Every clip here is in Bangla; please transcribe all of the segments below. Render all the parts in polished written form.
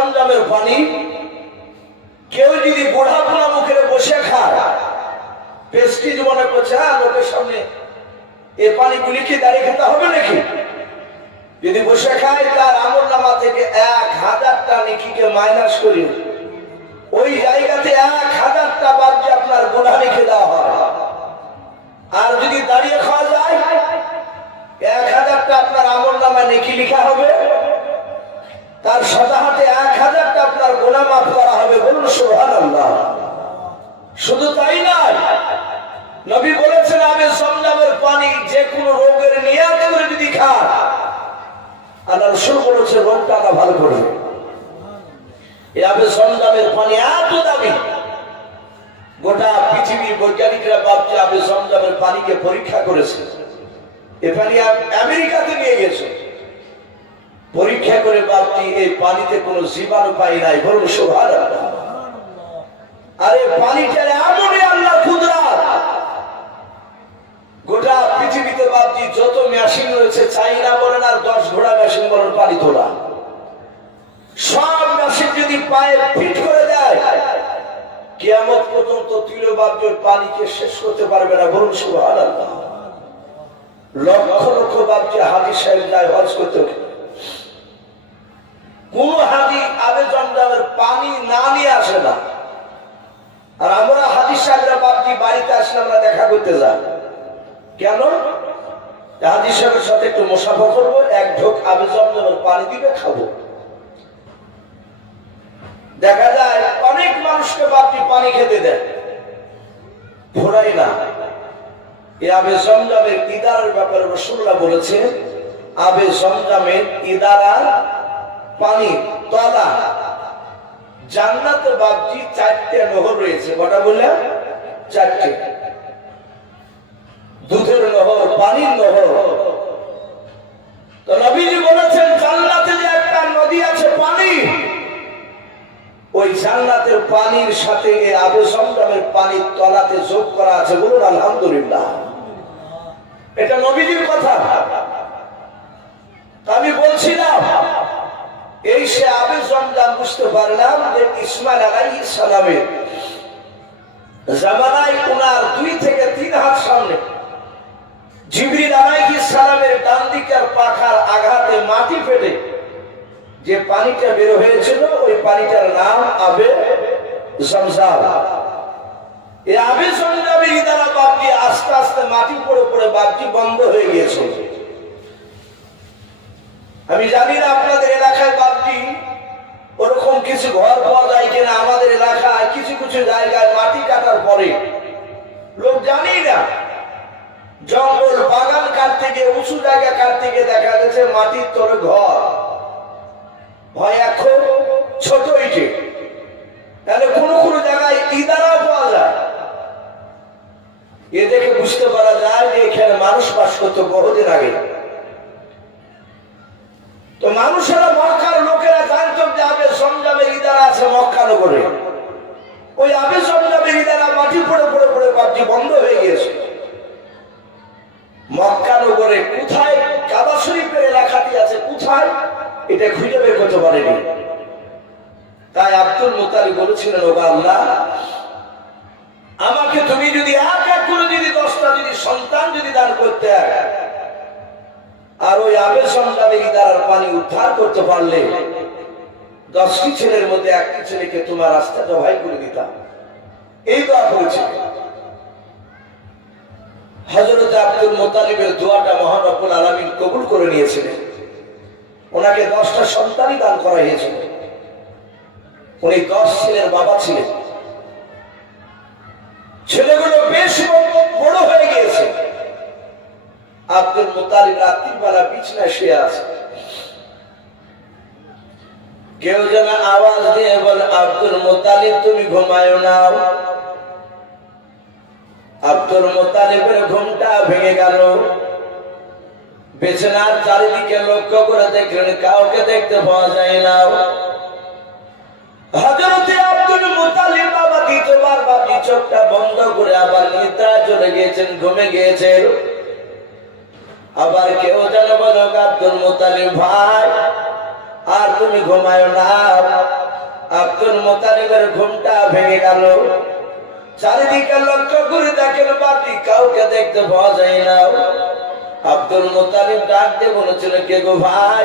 জমজমের পানি কেউ যদি বুড়া বুড়া মুখে বসে খায়, পেস্টিজ মনে করছে লোকের সামনে এ পানিগুলি কি দাঁড়িয়ে খেতে হবে নাকি? যদি বসে খায় তার আমলনামা থেকে 1000টা নেকিকে মাইনাস করি, ওই জায়গাতে 1000টা বাদ দিয়ে আপনার গুনাহ লিখে দেওয়া হয়। আর যদি দাঁড়িয়ে খাওয়া যায় 1000টা আপনার আমলনামা নেকি লেখা হবে, তার সাথে সাথে 1000টা আপনার গুনাহ মাফ করা হবে। বলুন সুবহানাল্লাহ। শুধু তাই নয়, নবী বলেছেন আবে জমজমের পানি যে কোনো রোগের নিয়াত করে যদি খান, আল্লাহ রাসূল বলেছেন রোগটা আল্লাহ ভালো করবে। এই আবে জমজমের পানি এত দামি, গোটা পৃথিবীর বৈজ্ঞানিকরা ভাবছে আবে জমজমের পানিকে পরীক্ষা করেছে। এ পানি আমেরিকাতে নিয়ে গেছে, পরীক্ষা করে ভাবছি এই পানিতে কোনো জীবাণু পাই নাই। বলুন সুবহানাল্লাহ। আরে পানিটা এমনই আল্লাহর কুদরত, গোটা পৃথিবীতে ভাবছি যত মেশিন রয়েছে, চাইনা বলেন আর 10 ঘোড়া মেশিন বলেন পানি তোলা, সব মেশিন যদি পায়ে ফিট করে দেয়, কিয়ামত পর্যন্ত তুলে ভাবছে পানিকে শেষ করতে পারবে না। বলুন সুবহানাল্লাহ। লক্ষ লক্ষ ভাবছে হাজি সাহেব যায় হজ করতে, কোন হাজি আবে জমজমের পানি না নিয়ে আসে না। আর আমরা হাজি সাহেবরা ভাবছি বাড়িতে আসলে আমরা দেখা করতে যাই, কেন? হাজি সাহেবের সাথে একটু মুসাফা করবো, এক ঢোক আবে জমজমের পানি দিবে, খাবো। দেখা যায় অনেক মানুষকে ভাবছি পানি খেতে দেয়, ঘোরাই না। এই আবে জমজমের ইদারার ব্যাপারে রাসূলুল্লাহ বলেছে, আবে জমজমের ইদারার পানি তলা জান্নাতে ভাবছি 4টে নহর রয়েছে। কটা বলে? 4টে। দুধের নহর, পানির নহর। তো নবীজি বলেছেন জান্নাতে যে একটা নদী আছে পানি, ওই জান্নাতের পানির সাথে এই আবে জমজমের পানির তলাতে যোগ করা আছে। বলুন আলহামদুলিল্লাহ। এটা নবীজির কথা। আমি বলছিলাম এই সে আবে জমজম বুঝতে পারলাম যে ইসমাইল আলাইহিস সালামের জামানায় ওনার 2 থেকে 3 হাত সামনে জিবরিল আলাইহিস সালামের ডান দিকের পাখার আঘাতে মাটি ফেটে যে পানিটা বের হয়েছিল, ওই পানিটার নাম আবে জমজম। এই আবে জমজমের ইদারা বাপটি আস্তে আস্তে মাটি পড়ে পড়ে বাপটি বন্ধ হয়ে গিয়েছে। আমি জানি না আপনাদের এলাকায় বাপটি ওরকম কিছু ঘর পাওয়া যায় কিনা। আমাদের এলাকায় কিছু কিছু জায়গায় মাটি কাটার পরে লোক জানি না, জঙ্গল বাগান কাটতে গিয়ে, উঁচু জায়গা কাটতে গিয়ে দেখা গেছে মাটির তলে ঘর হয় এখন ছোট ইটে। তাহলে কোন কোন জায়গায় ইদারাও পাওয়া যায়। এ দেখে বুঝতে পারা যায় যে এখানে মানুষ বাস করতো বহুদিন আগে। তো মানুষেরা, মক্কার লোকেরা জানতো যে আবে জমজমের ইদারা আছে মক্কা নগরে। ওই আবে জমজমের ইদারা মাটি পড়ে পড়ে পড়ে বাপটি বন্ধ হয়ে গিয়েছে। মক্কা নগরে কোথায় কাবা শরীফের এলাকাটি আছে, কোথায় এটা খুঁজে বের করতে পারেনি। তাই আব্দুল মুত্তালিব বলেছিলেন, ও আল্লাহ, আমাকে তুমি যদি এক এক করে যদি 10টা যদি সন্তান যদি দান করতে, আর ওই আবে জমজমের ইদারার পানি উদ্ধার করতে পারলে 10টি ছেলের মধ্যে একটি ছেলেকে তোমার রাস্তা জবাই করে দিতাম। এই দোয়া করেছিল। হযরত আব্দুল মুত্তালিবের দোয়াটা মহান রব্বুল আলামিন কবুল করে নিয়েছিলেন। ওনাকে 10টা সন্তানই দান করা হয়েছিল। উনি 10 ছেলের বাবা ছিলেন। ছেলেগুলো বেশ বড় হয়ে গিয়েছে। আব্দুল মুত্তালিব রাত্রিবেলা বিছানায় শুয়ে আছে। কেউ যেন আওয়াজ দিয়ে বলে, আব্দুল মুত্তালিব তুমি ঘুমায়ো না। আব্দুল মুত্তালিবের ঘুমটা ভেঙে গেল। বিছানার চারিদিকে লক্ষ্য করে দেখলেন, কাউকে দেখতে পাওয়া যায় না। হযরত আব্দুল মুত্তালিব বাবা দ্বিতীয়বার বাপটি চোখটা বন্ধ করে আবার নিদ্রা চলে গিয়েছেন, ঘুমে গিয়েছেন। আবার কেউ যেন বলো, আব্দুল মুত্তালিব ভাই আর তুমি ঘুমায়ো না। আব্দুল মুতালিবের ঘুমটা ভেঙে গেল। চারিদিকে লক্ষ্য করে দেখেন বাড়ি কাউকে দেখতে পাওয়া যায় না। আব্দুল মুতালিব ডাক দিয়ে বলেছিল, কে গো ভাই,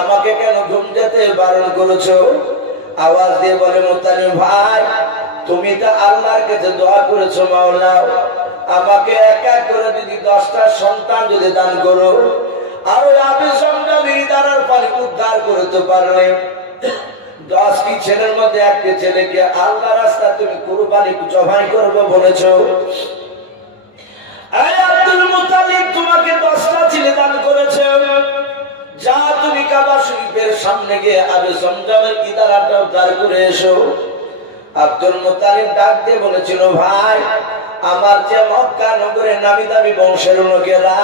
আমাকে কেন ঘুম যেতে বারণ করেছো? আওয়াজ দিয়ে বলে, মুতালিব ভাই, তুমি তো আল্লাহর কাছে দোয়া করেছো, মাওলা আমাকে এক এক করে যদি 10টা সন্তান যদি দান করো, আর ওই আবিস জমজমের দ্বারার পানি উদ্ধার করতে পারলে 10টি ছেলের মধ্যে একটি ছেলেকে আল্লাহ রাস্তা তুমি কুরবানি জবাই করবে বলেছো। এই আব্দুল মুতালিব তোমাকে 10টা ছেলে দান করেছে, যা তুমি কাবা শরীফের সামনে গিয়ে আবিস জমজমের ইদারাটা উদ্ধার করে এসো। আব্দুল মুতালিব ডাক দিয়ে বলেছিল, ভাই আমার যে মক্কা নগরের নামি দামি বংশের লোকেরা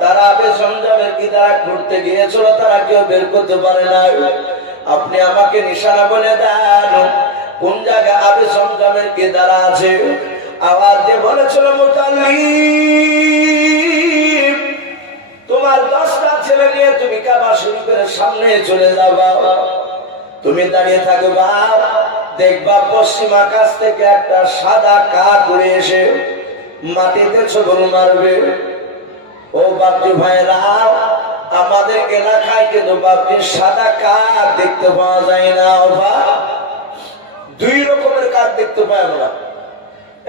তারা আবিস জমজমের ইদারা ঘুরতে গিয়েছিল, তারা কেউ বের করতে পারে না। আপনি আমাকে নিশানা বলে দেন কোন জায়গায় আবিস জমজমের ইদারা আছে। আওয়াজ দিয়ে বলেছিল, মুতালিব তোমার 10টা ছেলে নিয়ে তুমি কাবা শরীফের সামনে চলে যাবা। তুমি দাঁড়িয়ে থাকবা, দেখবা পশ্চিম আকাশ থেকে একটা সাদা কাক উড়ে এসে মাটিতে ছোবল মারবে। ও বাপজি ভাইরা, আমাদের এলাকায় কিন্তু বাপজি সাদা কাক দেখতে পাওয়া যায় না। দুই রকমের কাক দেখতে পাই আমরা।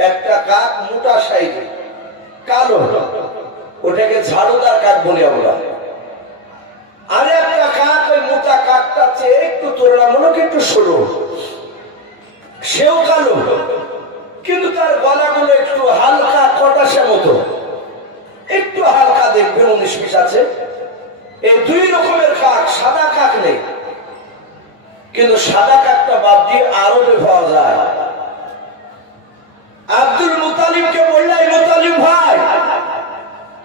একটা কাক মোটা সাইজে কালো, ওটাকে ঝাড়ুদার কাক বলি আমরা। আর একটা কাক ওই মোটা কাকটা চেয়ে একটু তুলনামূলক একটু সরু, সেও কালো, কিন্তু তার গলাগুলো একটু হালকা কটাসের মতো, একটু হালকা দেখবেন 19-20 আছে। এই দুই রকমের কাক, সাদা কাক নেই, কিন্তু সাদা কাকটা বাদ দিয়ে আরবে পাওয়া যায়। আব্দুল মুতালিবকে বললাই, মুতালিব ভাই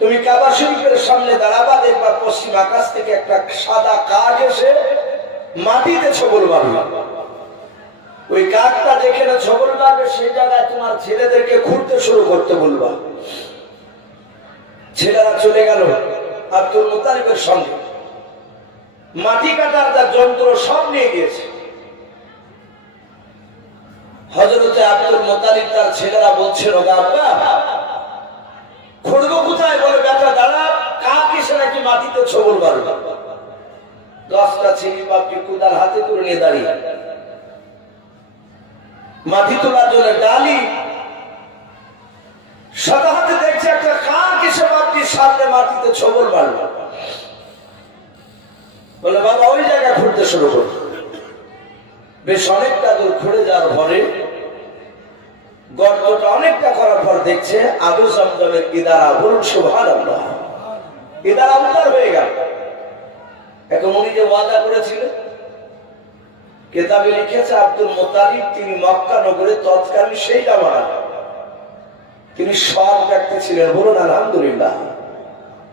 তুমি কাবা শরীফের সামনে দাঁড়াবা, দেখবা পশ্চিম আকাশ থেকে একটা সাদা কাক এসে মাটিতে ছোবল মারবে। ওই কাকটা যেখানে ছোবল মারবে সেই জায়গায় তোমার ছেলেদেরকে ঘুরতে শুরু করতে বলবা। ছেলেরা চলে গেল আব্দুল মুতালিবের সঙ্গে, মাটি কাটার তার যন্ত্র সব নিয়ে গিয়েছে। হযরতে আব্দুল মুতালিব তার ছেলেরা বলছিল, আব্বা খুঁড়বো কোথায়? বলে, বেটা দাঁড়া, কাক এসে নাকি মাটিতে ছোবল মারবে। 10টা ছেলে বাপকে কুদার হাতে করে নিয়ে দাঁড়িয়ে মাটি তোলার জন্য ডালি সাদা হাতে দেখছে একটা কাক এসে বাপটির সামনে মাটিতে ছোবল মারবে। বলে, বাবা ওই জায়গা খুঁড়তে শুরু করবে। বেশ অনেকটা দূর খুঁড়ে যাওয়ার পরে গর্তটা অনেকটা করার পর দেখছে আবিস জমজমের ইদারা। বলুন সুবহানাল্লাহ, ইদারা উদ্ধার হয়ে গেল। এখন উনি যে ওয়াদা করেছিলেন, কেতাবে লিখেছে আব্দুল মুতালিব তিনি মক্কা নগরে তৎকালীন সেই জামানা তিনি সৎ ব্যক্তি ছিলেন। বলুন আলহামদুলিল্লাহ।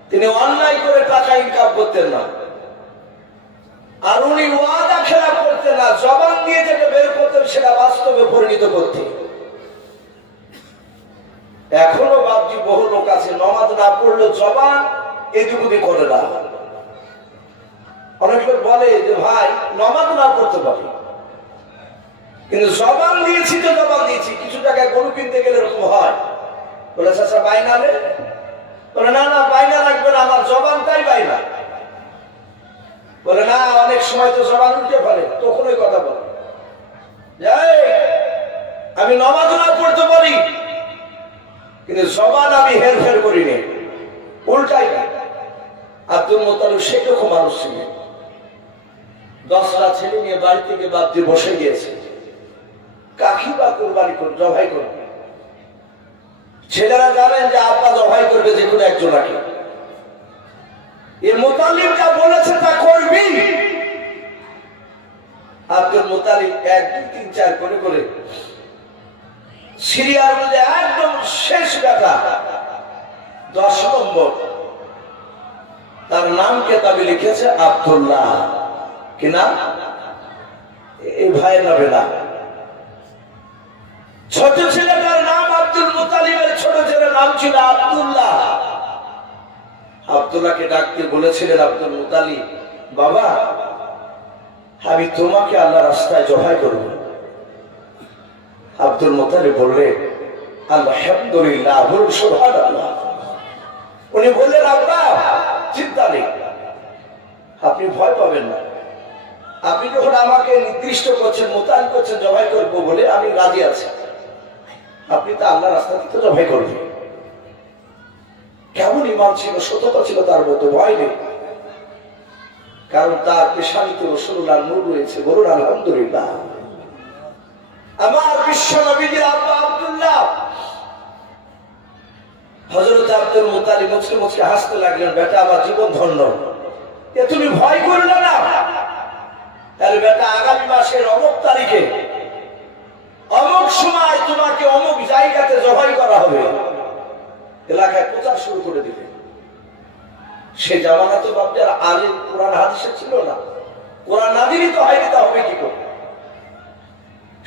তিনি অন্যায় করে টাকা ইনকাম করতেন না, আর উনি ওয়াদা খেলাপ করতেন না। জবান দিয়ে যেটা বের করতেন সেটা বাস্তবে পরিণত করতেন। এখনো বাপজি বহু লোক আছে নামাজ না পড়লে জবান এদিকে করে না। অনেক লোক বলে যে ভাই নামাজ না পড়তে পারি, কিন্তু জবান দিয়েছি তো জবান দিয়েছি। কিছু জায়গায় গরু কিনতে গেলে এরকম হয়, বলে চাচা বাইনা নে, বলে না না বাইনা লাগবে না, আমার জবানটাই বাইনা। বলে না, অনেক সময় তো জবান উঠে ফেলে, তখন ওই কথা বলে আমি নামাজ না পড়তে পারি, কিন্তু জবান আমি হেরফের করিনি, উল্টাই। আব্দুল মুতালিব সেরকম মানুষ ছিলেন। 10টা ছেলে নিয়ে বাড়ি থেকে বাপজি বসে গিয়েছে, কাকি বা কুরবানি করবে, জবাই করবে। ছেলেরা জানেন যে আব্বা জবাই করবে যে কোনো একজনকে। এই মুতালিব যা বলেছে তা করবি। আব্দুল মুতালিব 1, 2, 3, 4 করে করে সিরিয়ার মধ্যে একদম শেষ বেটা 10 নম্বর, তার নাম কেতাবে লিখেছে আব্দুল্লাহ। কি নাম? এই ভাইয়ের নামে না। ছোট ছেলেটার নাম আব্দুল মুতালিবের ছোট ছেলের নাম ছিল আব্দুল্লাহ। আব্দুল্লাহকে ডাকতে বলেছিলেন আব্দুল মুতালিব, বাবা আমি তোমাকে আল্লাহ রাস্তায় জবাই করব। আব্দুল মুত্তালিব বললেন আলহামদুলিল্লাহ, বলুন সুবহানাল্লাহ। উনি বললেন আব্বা চিন্তা নেই, আপনি ভয় পাবেন না। আপনি যখন আমাকে নির্দিষ্ট করছেন, মোতায়েন করছেন জবাই করবো বলে, আমি রাজি আছি। আপনি তো আল্লাহ রাস্তাতে তো জবাই করবেন। কেমন ঈমান ছিল, সততা ছিল তার মধ্যে, ভয় নেই। কারণ তার পেশানিতে রাসূলুল্লাহর নূর রয়েছে। বলুন আলহামদুলিল্লাহ। আমার বিশ্ব নবীজির আব্বা আব্দুল্লাহ হযরত আব্দুল মুত্তালিব মুচকে মুচকে হাসতে লাগলেন। বেটা, আমার জীবন ধন্য, এ তুমি ভয় করলে না? তাহলে বেটা, আগামী মাসের অমুক তারিখে অমুক সময় তোমাকে অমুক জায়গাতে জবাই করা হবে। এলাকায় প্রচার শুরু করে দিবে। সে জামানা তো বাপজার আলেম কোরআন হাদিসে ছিল না, কোরআন নাযিলই তো হয়নি, তা হবে কি করে?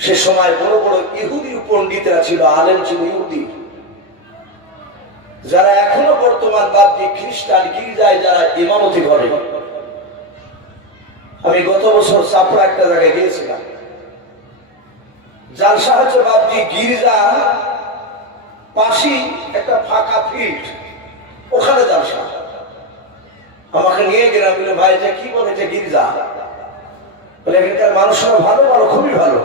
সে সময় বড় বড় ইহুদি পণ্ডিতরা ছিল, আলেম ছিল ইহুদি, যারা এখনো বর্তমান বাপজি খ্রিস্টান গির্জায় যারা ইমামতি করে। আমি গত বছর চাপড়া একটা জায়গায় গিয়েছিলাম, যার সাহায্যে বাপজি গির্জা পাশি একটা ফাঁকা ফিল্ড, ওখানে জালসা। আমাকে নিয়ে গেলাম, বলে ভাই এটা কি বলে, এটা গির্জা? বলে এখানকার মানুষরা ভালো ভালো, খুবই ভালো।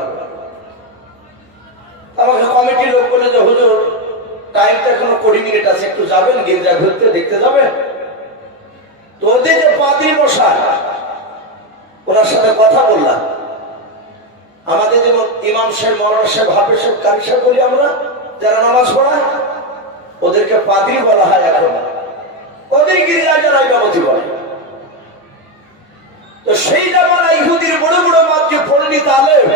আমাকে কমিটির লোক বলে যে হুজুর টাইমটা এখনো 20 মিনিট আছে, একটু যাবেন গির্জা ঘুরতে, দেখতে যাবেন? তো ওদের যে পাদ্রী মশাই, ওনার সাথে কথা বললাম। আমাদের যেমন ইমাম সাহেব, মৌলানা সাহেব, হাফেজ সাহেব, কারি সাহেব বলি আমরা, যারা নামাজ পড়ায়, ওদেরকে পাদ্রী বলা হয়। এখন ওদের গির্জায় যারা ইমামতি বলে। তো সেই জামানায় ইহুদির বড় বড় বাপজি পণ্ডিত আলেম,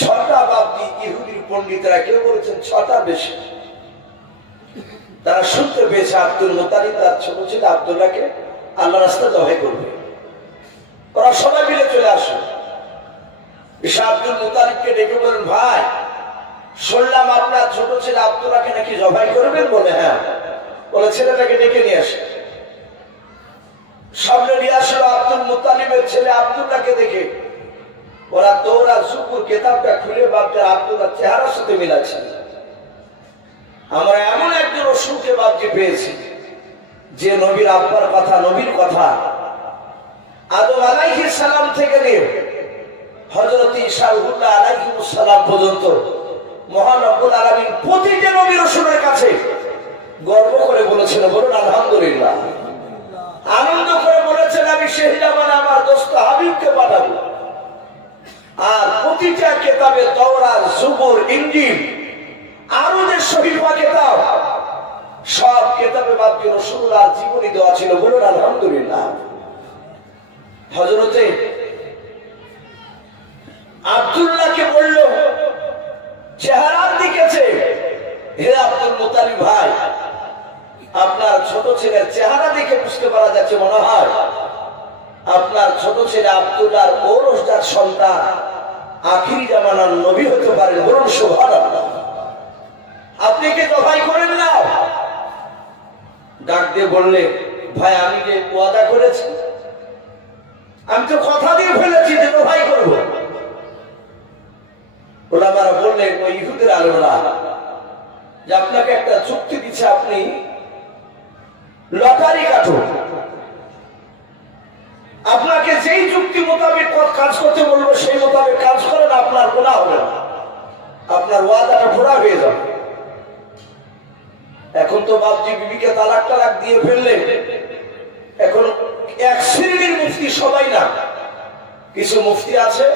6টা বাপজি ইহুদির পণ্ডিতরা, কেউ বলেছেন 6টা বেশি, তারা শুনতে পেয়েছে আব্দুল মুত্তালিব তার ছোট ছেলে আব্দুল্লাহকে আল্লাহ রাস্তায় জবাই করবে। ওরা সবাই মিলে চলে আসে। এসে আব্দুল মুত্তালিবকে ডেকে বলেন, ভাই শুনলাম আপনার ছোট ছেলে আব্দুল্লাহকে নাকি জবাই করবেন। বলে হ্যাঁ। বলে ছেলেটাকে ডেকে নিয়ে আসে। সামনে নিয়ে আসলো আব্দুল মুত্তালিবের ছেলে আব্দুল্লাহকে দেখে ওরা তোরা জুবুর কিতাবটা খুলে বাপজার আব্দুল্লাহর চেহারার সাথে মিলাচ্ছে। আমরা এমন একজন রসূলকে বাপজি পেয়েছি যে নবীর আব্বার কথা, নবীর কথা আদম আলাইহিস সালাম থেকে নিয়ে হযরত ঈসা আলাইহিস সালাম পর্যন্ত মহান রব্বুল আলামিন প্রতিটা নবী রাসূলের কাছে গর্ব করে বলেছেন, বলুন আলহামদুলিল্লাহ। আনন্দ করে বলেছেন, আমি সেই জামানে আমার দোস্ত হাবিবকে পাঠাবো। আর প্রতিটা কিতাবে তাওরাত, জবুর, ইনজিল, আরো যে শহীফা কিতাব, সব কিতাবে বাপজি রাসূলুল্লাহর জীবনী দেওয়া ছিল। বলুন আলহামদুলিল্লাহ। হযরতে আব্দুল্লাহকে বলল, চেহারার দিকেছে, হে আব্দুল মুত্তালিব ভাই, আপনার ছোট ছেলের চেহারা দেখে বুঝতে পারা যাচ্ছে মনে হয় আপনার ছোট ছেলে আব্দুল্লাহর ঔরসজাত সন্তান আখিরি জামানার নবী হতে পারেন। বলুন সুবহানাল্লাহ। আপনি কি জবাই করেন না? ডাক দিয়ে বললে, ভাই আমি যে ওয়াদা করেছি, আমি তো কথা দিয়ে ফেলেছি যে জবাই করবো। ওলামারা বললেন, ওই ইহুদের আলেমরা, যে আপনাকে একটা চুক্তি দিচ্ছে, আপনি লটারি কাটুন, আপনাকে যেই চুক্তি মোতাবেক কাজ করতে বলবো সেই মোতাবেক কাজ করেন, আপনার গুনাহ হবে না, আপনার ওয়াদাটা পুরা হয়ে যাবে। এখন তো বাপজি বিবিকে তালাক টালাক দিয়ে ফেললেন। এখন এক শ্রেণীর মুফতি সবাই না, কিছু মুফতি আছে,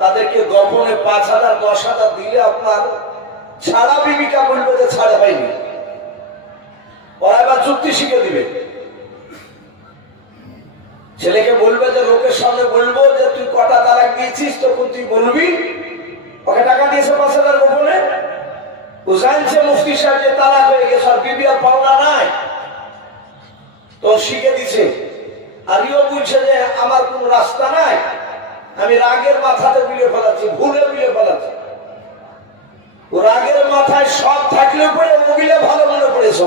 তাদেরকে গোপনে 5,000 10,000 দিলে আপনার ছাড়া বিবিকা বলবে যে ছাড়া হয়নি, ওরা এবার চুক্তি শিখে দিবে। ছেলেকে বলবে যে লোকের সামনে বলবো যে তুই কটা তালাক দিয়েছিস, তখন তুই বলবি ওকে টাকা দিয়েছে 5,000 গোপনে। ও জানছে মুফতি সাহেব যে তালাক হয়ে গেছে, আর বিবি আর পাওনা নাই, তো শিখে দিছে। আর ইও বলছে যে আমার কোন রাস্তা নাই, আমি রাগের মাথাতে বিলে ফেলাচ্ছি, ভুলে বিলে ফেলাচ্ছি। ও রাগের মাথায় সব থাকলে পরে মোবিলে ভালো মনে পড়েছে।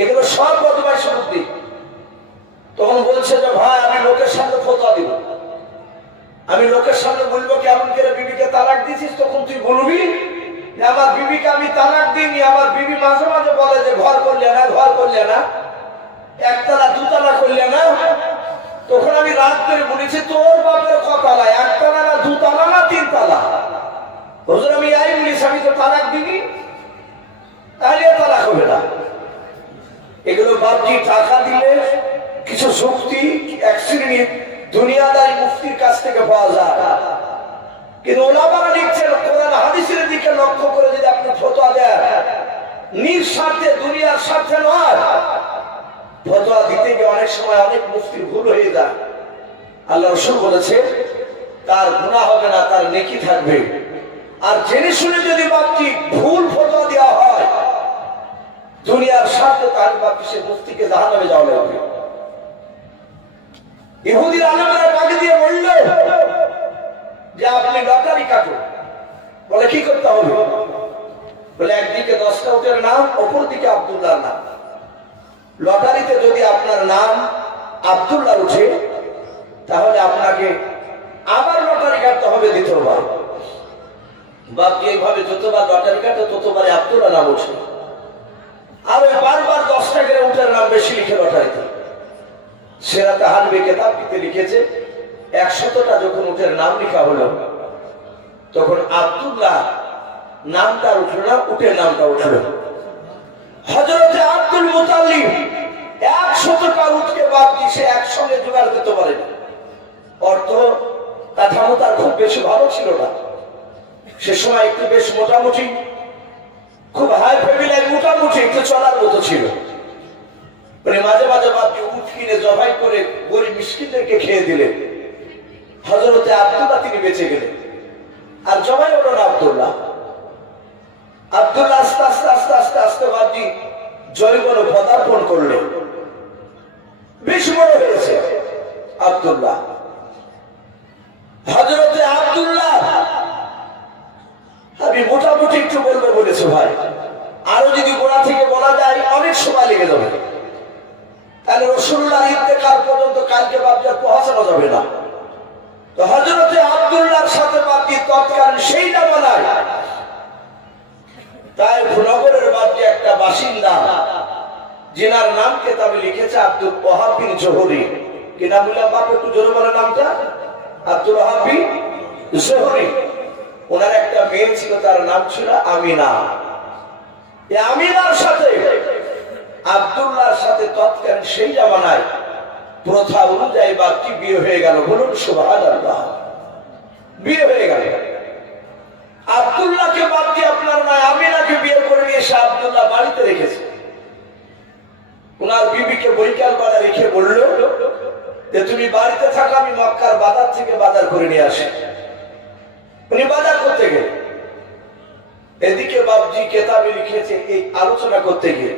এগুলো সব বদমাইশ বুদ্ধি। তখন বলছে যে ভাই আমি লোকের সামনে ফতোয়া দিব, আমি লোকের সামনে বলবো কেমন করে বিবিকে তালাক দিছিস, তখন তুই বলবি যে আমার বিবিকে আমি তালাক দিইনি। আমার বিবি মাঝে মাঝে বলে যে ঘর করলে না, ঘর করলে না, একতলা দুতলা করলে না। তখন আমি রাত করে বলেছি তোর বাপের কতলা, একতলা না দুতলা না তিনতলা? হুজুর আমি এই বলিস, আমি তো তালাক দিইনি, তাহলে তালাক হবে না। এগুলো বাপজি টাকা দিলে কিছু শক্তি এক শ্রেণীর দুনিয়াদারি মুফতির কাছ থেকে পাওয়া যায়, কিন্তু ওলামারা লিখছেন কোরআন হাদিসের দিকে লক্ষ্য করে যদি আপনি ফতোয়া দেন, নিজ স্বার্থে দুনিয়ার স্বার্থে নয়, ফতোয়া দিতে গিয়ে অনেক সময় অনেক মুফতির ভুল হয়ে যায়। আল্লাহ রাসূল বলেছে তার গুনাহ হবে না, তার নেকি থাকবে। আর জেনে শুনে যদি বাপজি ভুল ফতোয়া দেওয়া হয় দুনিয়ার স্বার্থে, তার বাপজি সে মুফতিকে জাহান্নামে যাওয়া লাগবে। ইহুদির আলেমরা ডাকে দিয়ে বলল যে আপনি লটারি কাটুন। বলে কি করতে হবে? বলে একদিকে 10টা উটের নাম, অপর দিকে আব্দুল্লাহর নাম। লটারিতে যদি আপনার নাম আব্দুল্লাহ উঠে তাহলে আপনাকে আবার লটারি কাটতে হবে দ্বিতীয়বার। বাকি এইভাবে যতবার লটারি কাটে ততবারে আব্দুল্লাহ নাম উঠে। আর ওই বারবার 10টা করে উটের নাম বেশি লিখে লটারিতে। সেরাতে হানবি কেতাবটিতে লিখেছে 100টা যখন উটের নাম লেখা হলো তখন আব্দুল্লাহ নামটা উঠলো না, উটের নামটা উঠলো। হযরতে আব্দুল মুতাল্লিব 100টা উটকে বাদ দিয়ে সে একসঙ্গে জোগাড় করতে পারে না। অর্থ কাঠামো তার খুব বেশি ভালো ছিল না, সে সময় একটু বেশ মোটামুটি, খুব হাই ফ্যামিলি মোটামুটি একটু চলার মতো ছিল। মানে মাঝে মাঝে বাপজি উট কিনে জবাই করে গরিব মিসকিনদেরকে খেয়ে দিলেন। হযরতে আব্দুল্লাহ তিনি বেঁচে গেলেন, আর জবাই হলো না আব্দুল্লাহ। আব্দুল্লাহ আস্তে আস্তে আস্তে আস্তে আস্তে বাপজি জয়গণে পদার্পণ করলেন, বেশ বড় হয়েছে আব্দুল্লাহ। হযরতে আব্দুল্লাহ আমি মোটামুটি একটু বলবো বলেছে ভাই, আরো যদি গোড়া থেকে বলা যায় অনেক সময় লেগে যাবে। তাহলে রাসূলুল্লাহর ইন্তেকাল পর্যন্ত কালকে বাপজি পৌঁছানো যাবে না। তো হযরতে আব্দুল্লাহর সাথে বাপজি তৎকালীন সেই জামানায় তাই নগরের বাপজি একটা বাসিন্দা, যিনার নাম কেতাবে লিখেছে আব্দুল ওয়াহাব বিন জোহরি। কি নাম বললাম বাপ? একটু জোরে বলে নামটা। আব্দুল ওয়াহাব বিন জোহরি। ওনার একটা মেয়ে ছিল, তার নাম ছিল আমিনা। এই আমিনার সাথে আব্দুল্লাহর সাথে তৎকালীন সেই জামানায় প্রথা অনুযায়ী বাপজি বিয়ে হয়ে গেল। বলুন সুবহানাল্লাহ, বিয়ে হয়ে গেল। আব্দুল্লাহকে বাদ দিয়ে আপনার নয় আমিনাকে বিয়ে করে নিয়ে এসে আব্দুল্লাহ বাড়িতে রেখেছে। ওনার বিবিকে বৈকাল বেলা রেখে বলল যে তুমি বাড়িতে থাকো, আমি মক্কার বাজার থেকে বাজার করে নিয়ে আসি। উনি বাজার করতে গেলেন। এদিকে বাপজি কেতাবে লিখেছে এই আলোচনা করতে গিয়ে